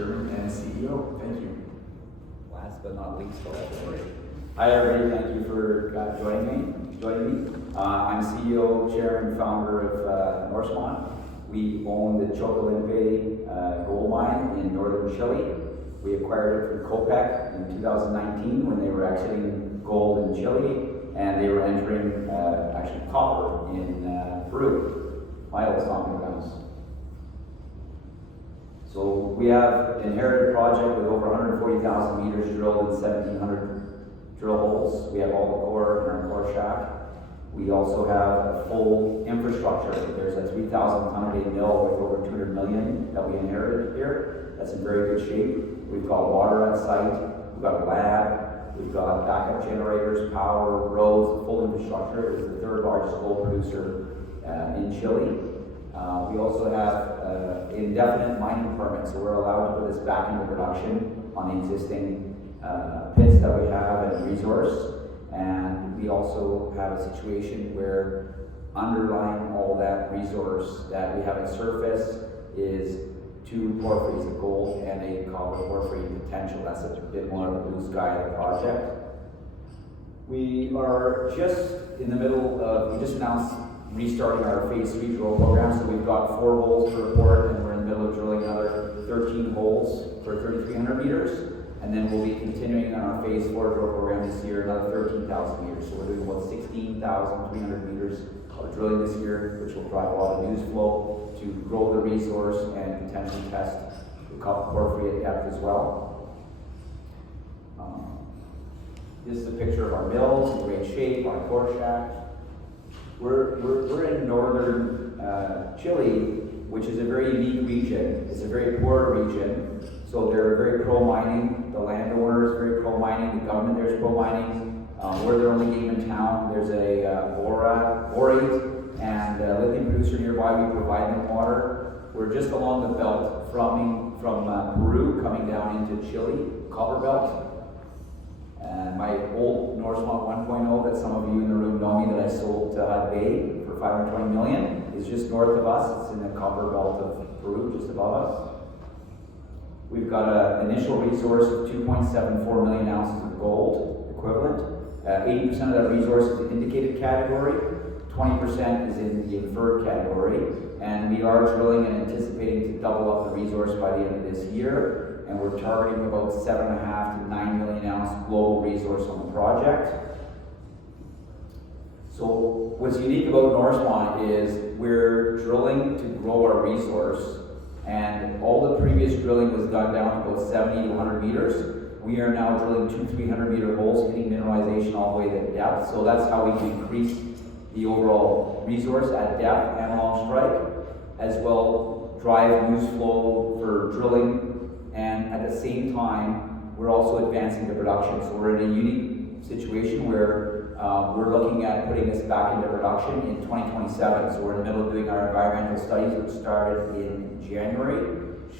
Chairman and CEO. Thank you. Last but not least, Hi everybody, thank you for joining me. I'm CEO, Chair, and founder of Norsemont. We own the Chocolimpe gold mine in northern Chile. We acquired it from Copec in 2019 when they were exiting gold in Chile, and they were entering actually copper in Peru. My old stomping grounds. So we have an inherited project with over 140,000 meters drilled and 1,700 drill holes. We have all the core in our core shack. We also have a full infrastructure. There's a 3,000 ton a day mill with over 200 million that we inherited here. That's in very good shape. We've got water at site. We've got a lab. We've got backup generators, power, roads, full infrastructure. It's the third largest gold producer in Chile. We also have indefinite mining permits, so we're allowed to put this back into production on the existing pits that we have and resource. And we also have a situation where underlying all that resource that we have at surface is 2 porphyries, a gold and a copper porphyry potential. That's a bit more of the blue sky of the project. We are just in the middle of, we just announced restarting our phase 3 drill program, so we've got 4 holes to report, and we're in the middle of drilling another 13 holes for 3,300 meters. And then we'll be continuing on our phase 4 drill program this year, another 13,000 meters. So we're doing about 16,300 meters of drilling this year, which will provide a lot of news flow to grow the resource and potentially test the copper porphyry at depth as well. This is a picture of our mills in great shape, our core shack. We're in northern Chile, which is a very unique region. It's a very poor region. So they're very pro-mining. The landowner is very pro-mining. The government there is pro-mining. We're their only game in town. There's a borate and a lithium producer nearby. We provide them water. We're just along the belt from Peru coming down into Chile, copper belt. And my old Norsemont 1.0 that some of you in the room know me that I sold to Hud Bay for $520 million is just north of us. It's in the copper belt of Peru, just above us. We've got an initial resource of 2.74 million ounces of gold equivalent. 80% of that resource is the indicated category, 20% is in the inferred category, and we are drilling and anticipating to double up the resource by the end of this year. And we're targeting about 7.5 to 9 million ounce global resource on the project. So what's unique about Norsemont is we're drilling to grow our resource, and all the previous drilling was done down to about 70 to 100 meters. We are now drilling 200-300 meter holes, hitting mineralization all the way to depth. So that's how we can increase the overall resource at depth and along strike, as well drive news flow for drilling. And at the same time, we're also advancing the production. So we're in a unique situation where we're looking at putting this back into production in 2027. So we're in the middle of doing our environmental studies, which started in January,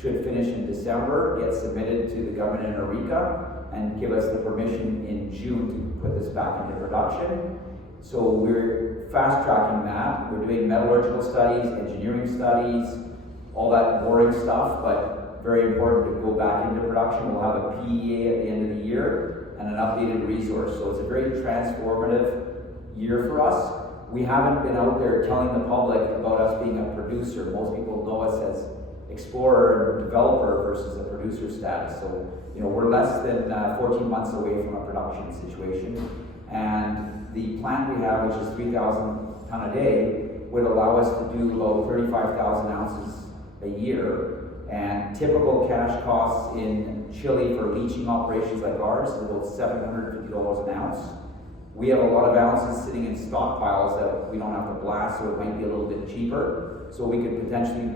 should finish in December, get submitted to the government in Arica, and give us the permission in June to put this back into production. So we're fast tracking that. We're doing metallurgical studies, engineering studies, all that boring stuff, but very important to go back into production. We'll have a PEA at the end of the year and an updated resource. So it's a very transformative year for us. We haven't been out there telling the public about us being a producer. Most people know us as explorer and developer versus a producer status. So, we're less than 14 months away from a production situation. And the plant we have, which is 3,000 ton a day, would allow us to do about 35,000 ounces a year. And typical cash costs in Chile for leaching operations like ours is about $750 an ounce. We have a lot of ounces sitting in stockpiles that we don't have to blast, so it might be a little bit cheaper. So we could potentially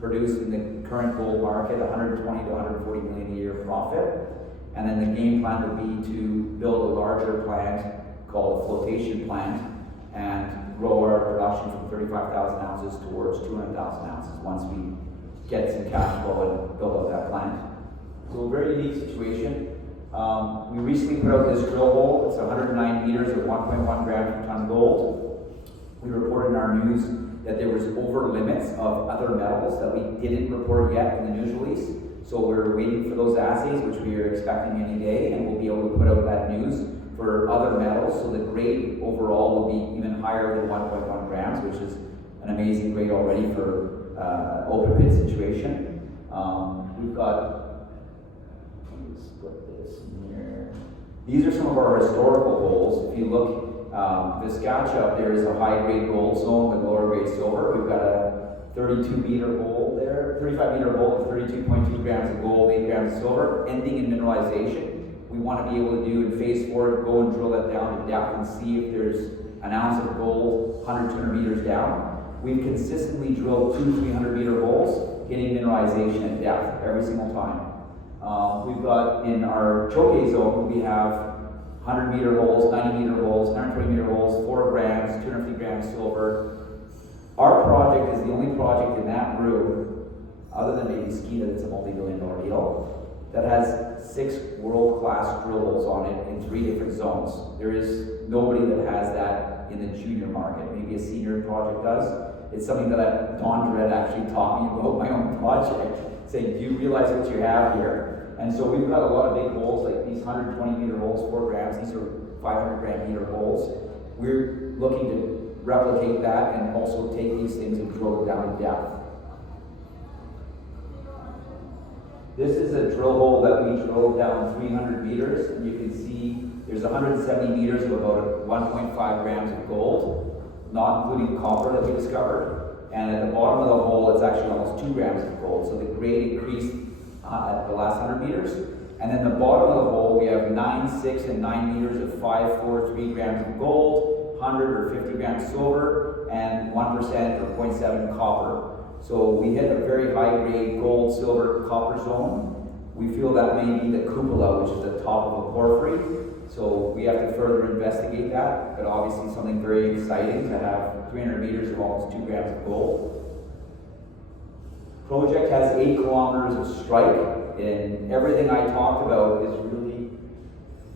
produce in the current gold market 120 to 140 million a year profit. And then the game plan would be to build a larger plant called a flotation plant and grow our production from 35,000 ounces towards 200,000 ounces once we get some cash flow and build out that plant. So a very unique situation. We recently put out this drill hole. It's 109 meters of 1.1 grams per ton gold. We reported in our news that there was over limits of other metals that we didn't report yet in the news release. So we're waiting for those assays, which we are expecting any day, and we'll be able to put out that news for other metals. So the grade overall will be even higher than 1.1 grams, which is an amazing grade already for open pit situation. We've got, let me split this in here. These are some of our historical holes. If you look, Viscacha up there is a high-grade gold zone with lower-grade silver. We've got a 32-meter hole there, 35-meter hole with 32.2 grams of gold, 8 grams of silver, ending in mineralization. We want to be able to do in phase 4, go and drill that down to depth and see if there's an ounce of gold 100, 200 meters down. We've consistently drilled 200-300 meter holes, getting mineralization at depth every single time. We've got in our choke zone, we have 100 meter holes, 90 meter holes, 120 meter holes, 4 grams, 250 grams silver. Our project is the only project in that room, other than maybe Skeeta, that's a multi-billion-dollar deal, that has 6 world-class drill holes on it in 3 different zones. There is nobody that has that in the junior market. Maybe a senior project does. It's something that Don Dredd actually taught me about my own project, saying, do you realize what you have here? And so we've got a lot of big holes, like these 120 meter holes, 4 grams, these are 500 gram meter holes. We're looking to replicate that and also take these things and drill them down to depth. This is a drill hole that we drilled down 300 meters, and you can see there's 170 meters of about 1.5 grams of gold, not including copper that we discovered. And at the bottom of the hole, it's actually almost 2 grams of gold, so the grade increased at the last 100 meters. And then the bottom of the hole, we have 9, 6, and 9 meters of 5, 4, 3 grams of gold, 100 or 50 grams silver, and 1% or 0.7 copper. So we hit a very high grade gold, silver, copper zone. We feel that may be the cupola, which is the top of a porphyry. So we have to further investigate that, but obviously something very exciting to have 300 meters of almost 2 grams of gold. Project has 8 kilometers of strike, and everything I talked about is really,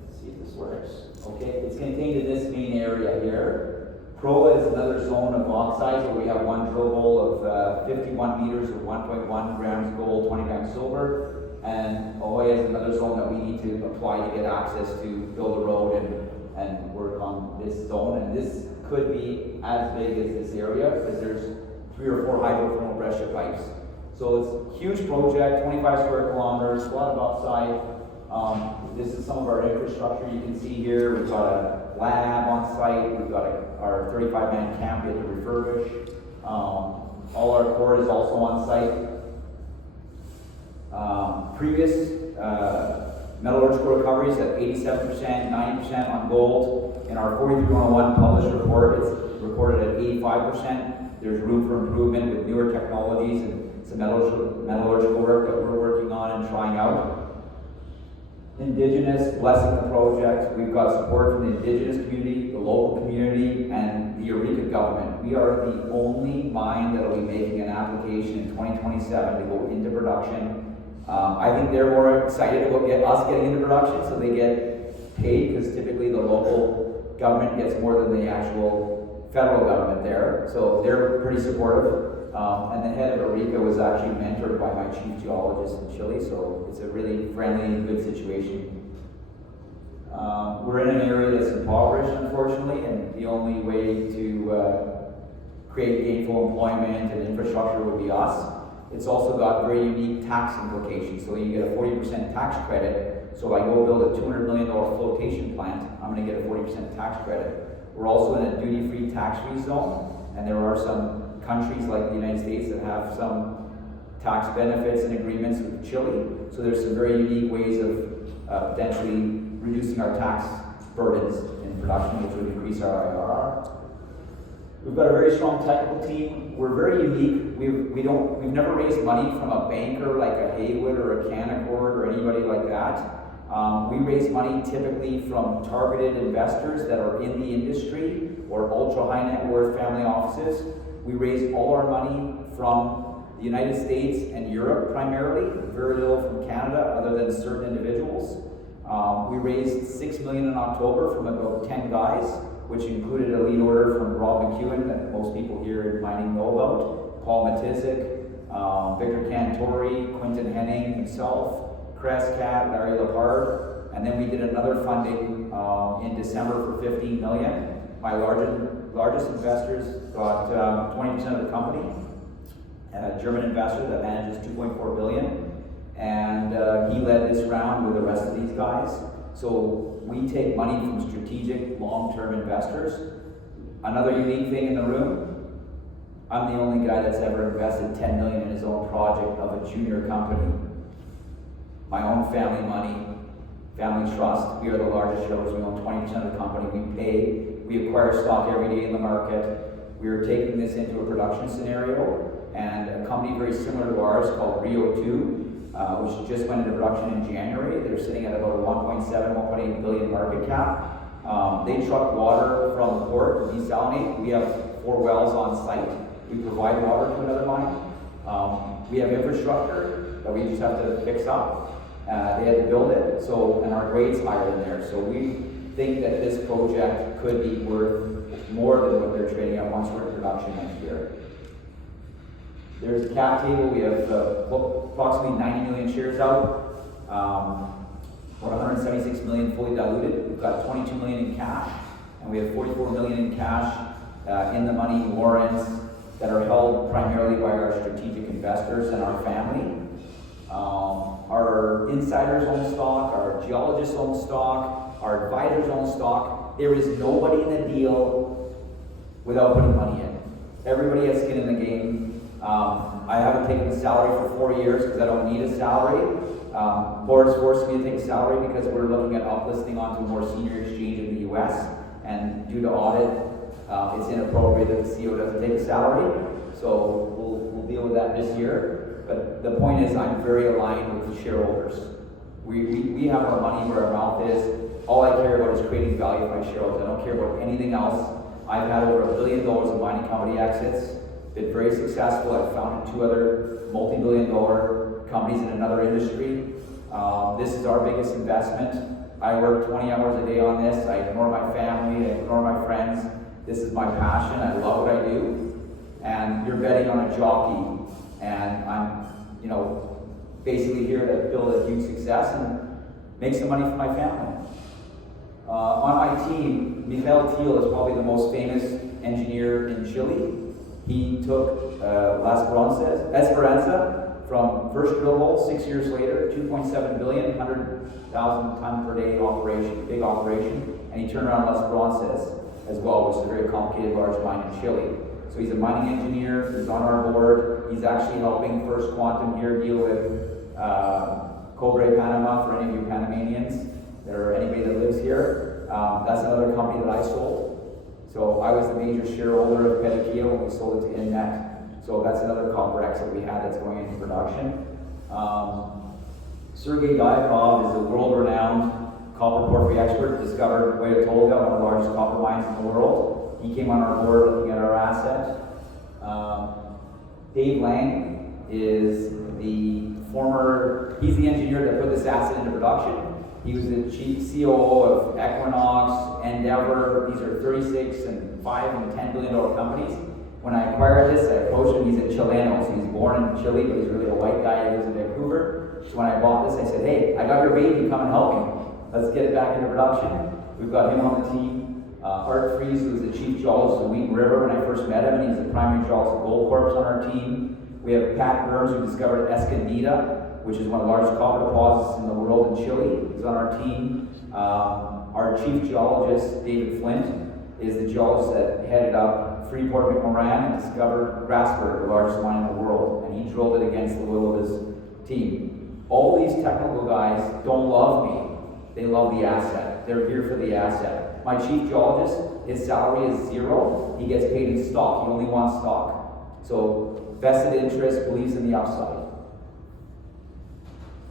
let's see if this works. Okay, it's contained in this main area here. Proa is another zone of oxides where we have one drill hole of 51 meters of 1.1 grams gold, 20 grams silver, and Ahoy is another zone that we need to apply to get access to build a road and work on this zone. And this could be as big as this area because there's 3 or 4 hydrothermal breccia pipes. So it's a huge project, 25 square kilometers, a lot of upside. This is some of our infrastructure you can see here. We've got a lab on site. We've got our 35-man camp we had to refurbish. All our core is also on site. Previous metallurgical recoveries at 87%, 90% on gold. In our 43-101 published report, it's recorded at 85%. There's room for improvement with newer technologies and some metallurgical work that we're working on and trying out. Indigenous, blessing the project. We've got support from the Indigenous community, the local community, and the Eureka government. We are the only mine that will be making an application in 2027 to go into production. I think they're more excited about us getting into production, so they get paid, because typically the local government gets more than the actual federal government there. So they're pretty supportive. And the head of Eureka was actually mentored by my chief geologist in Chile, so it's a really friendly and good situation. We're in an area that's impoverished, unfortunately, and the only way to create gainful employment and infrastructure would be us. It's also got very unique tax implications, so you get a 40% tax credit. So if I go build a $200 million flotation plant, I'm going to get a 40% tax credit. We're also in a duty-free, tax-free zone, and there are some countries like the United States that have some tax benefits and agreements with Chile. So there's some very unique ways of potentially reducing our tax burdens in production, which would increase our IRR. We've got a very strong technical team. We're very unique. We've never raised money from a banker like a Haywood or a Canaccord or anybody like that. We raise money typically from targeted investors that are in the industry or ultra high net worth family offices. We raise all our money from the United States and Europe primarily, very little from Canada other than certain individuals. We raised $6 million in October from about 10 guys, which included a lead order from Rob McEwen that most people here in mining know about, Paul Matizik, Victor Cantori, Quinton Henning himself, Crest Cat, Larry Lepard, and then we did another funding in December for 15 million. My largest investors got 20% of the company, a German investor that manages 2.4 billion, and he led this round with the rest of these guys. So we take money from strategic long-term investors. Another unique thing in the room, I'm the only guy that's ever invested 10 million in his own project of a junior company. My own family money, family trust. We are the largest shareholders. We own 20% of the company. We acquire stock every day in the market. We are taking this into a production scenario, and a company very similar to ours called Rio 2, which just went into production in January. They're sitting at about a 1.7, 1.8 billion market cap. They truck water from the port to desalinate. We have 4 wells on site. We provide water to another mine. We have infrastructure that we just have to fix up. They had to build it, and our grade's higher than theirs. So we think that this project could be worth more than what they're trading at once we're in production next year. There's a cap table. We have approximately 90 million shares out. We're 176 million fully diluted. We've got 22 million in cash, and we have 44 million in cash in the money warrants that are held primarily by our strategic investors and our family. Our insiders own stock, our geologists own stock, our advisors own stock. There is nobody in the deal without putting money in. Everybody has skin in the game. I haven't taken a salary for 4 years because I don't need a salary. Board's forced me to take a salary because we're looking at uplisting onto a more senior exchange in the US, and due to audit, it's inappropriate that the CEO doesn't take a salary. So we'll deal with that this year. But the point is, I'm very aligned with the shareholders. We have our money where our mouth is. All I care about is creating value for my shareholders. I don't care about anything else. I've had over $1 billion of mining company exits. Been very successful. I've founded 2 other multi-billion-dollar companies in another industry. This is our biggest investment. I work 20 hours a day on this. I ignore my family. I ignore my friends. This is my passion. I love what I do. And you're betting on a jockey. And I'm, basically here to build a huge success and make some money for my family. On my team, Miguel Thiel is probably the most famous engineer in Chile. He took Esperanza from first drill hole 6 years later, 2.7 billion, 100,000 ton per day operation, big operation, and he turned around Las Bronces as well, which is a very complicated large mine in Chile. So he's a mining engineer, he's on our board, he's actually helping First Quantum here deal with Cobre Panama for any of you Panamanians, or anybody that lives here. That's another company that I sold. So I was the major shareholder of Pedaquillo when we sold it to Inmet. So that's another copper exit we had that's going into production. Sergei Diakov is a world-renowned copper porphyry expert, discovered Huaytolga, one of the largest copper mines in the world. He came on our board looking at our asset. Dave Lang is he's the engineer that put this asset into production. He was the chief COO of Equinox, Endeavor. These are 36 and $5 and $10 billion companies. When I acquired this, I approached him. He's a Chileno, so he's born in Chile, but he's really a white guy. He lives in Vancouver. So when I bought this, I said, hey, I got your baby, come and help me. Let's get it back into production. We've got him on the team. Art Fries, who was the chief geologist of Wheaton River when I first met him, and he's the primary geologist of Goldcorp on our team. We have Pat Burns, who discovered Escondida, which is one of the largest copper deposits in the world in Chile. He's on our team. Our chief geologist, David Flint, is the geologist that headed up Freeport-McMoran and discovered Grasberg, the largest mine in the world, and he drilled it against the will of his team. All these technical guys don't love me. They love the asset. They're here for the asset. My chief geologist, his salary is 0. He gets paid in stock. He only wants stock. So vested interest, believes in the upside.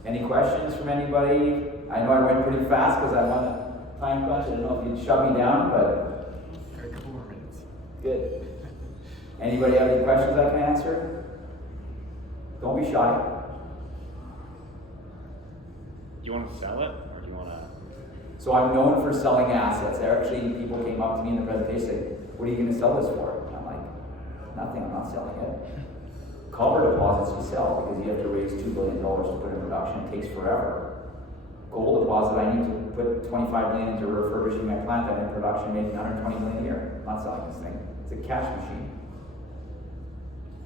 Any questions from anybody? I know I went pretty fast because I'm on a time crunch. I don't know if you'd shut me down, but... Got a couple more minutes. Good. Anybody have any questions I can answer? Don't be shy. Do you want to sell it, or do you want to... So I'm known for selling assets. Actually, people came up to me in the presentation and said, what are you going to sell this for? And I'm like, nothing, I'm not selling it. Copper deposits you sell because you have to raise $2 billion to put in production. It takes forever. Gold deposit, I need to put 25 million into refurbishing my plant. I'm in production making 120 million a year. I'm not selling this thing. It's a cash machine.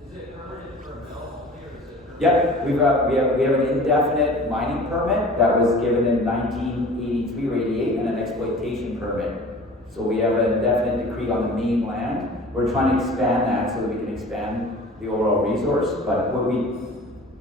Is it permitted for a mill only, or is it permitted? Yeah, we have an indefinite mining permit that was given in 1983 or 88 and an exploitation permit. So we have an indefinite decree on the main land. We're trying to expand that so that we can expand the overall resource. But what we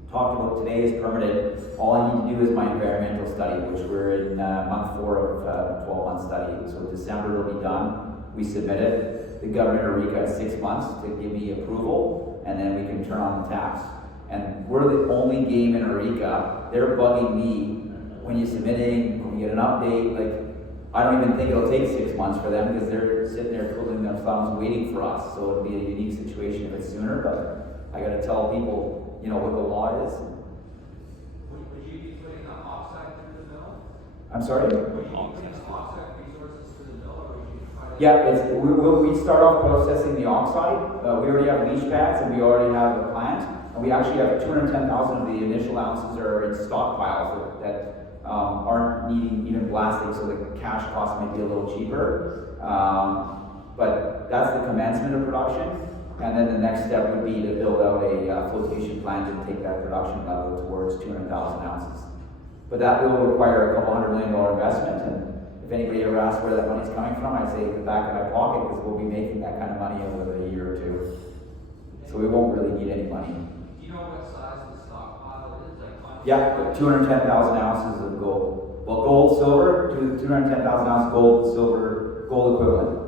talked about today is permitted. All I need to do is my environmental study, which we're in month 4 of a 12-month study. So December it'll be done. We submit it. The government of Eureka has 6 months to give me approval, and then we can turn on the taps. And we're the only game in Eureka. They're bugging me when you're submitting, when you get an update. Like, I don't even think it'll take 6 months for them because they're sitting there twiddling their thumbs waiting for us. So it'll be a unique situation if it's sooner, but I gotta tell people, you know, what the law is. Would you be putting the oxide through the mill? I'm sorry? Would you be putting the oxide resources through the mill, or would you try to? Yeah, we start off processing the oxide. We already have leach pads and we already have a plant. And we actually have 210,000 of the initial ounces are in stockpiles that aren't needing even blasting, so the cash cost may be a little cheaper. But that's the commencement of production. And then the next step would be to build out a flotation plant and take that production level towards 200,000 ounces. But that will require a couple $100 million investment. And if anybody ever asks where that money's coming from, I'd say the back of my pocket, because we'll be making that kind of money over a year or two. So we won't really need any money. Do you know what size the stockpile is? Like, Yeah, 210,000 ounces of gold. Well, gold, silver, 210,000 ounces gold, silver, gold equivalent.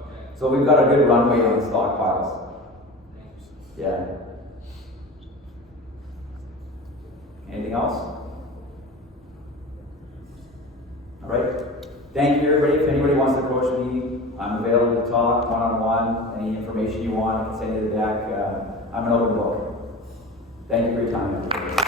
okay. So we've got a good runway on the stockpiles. Thanks. Yeah. Anything else? All right. Thank you, everybody. If anybody wants to approach me, I'm available to talk one-on-one. Any information you want, I can send you the deck. I'm an open book. Thank you for your time.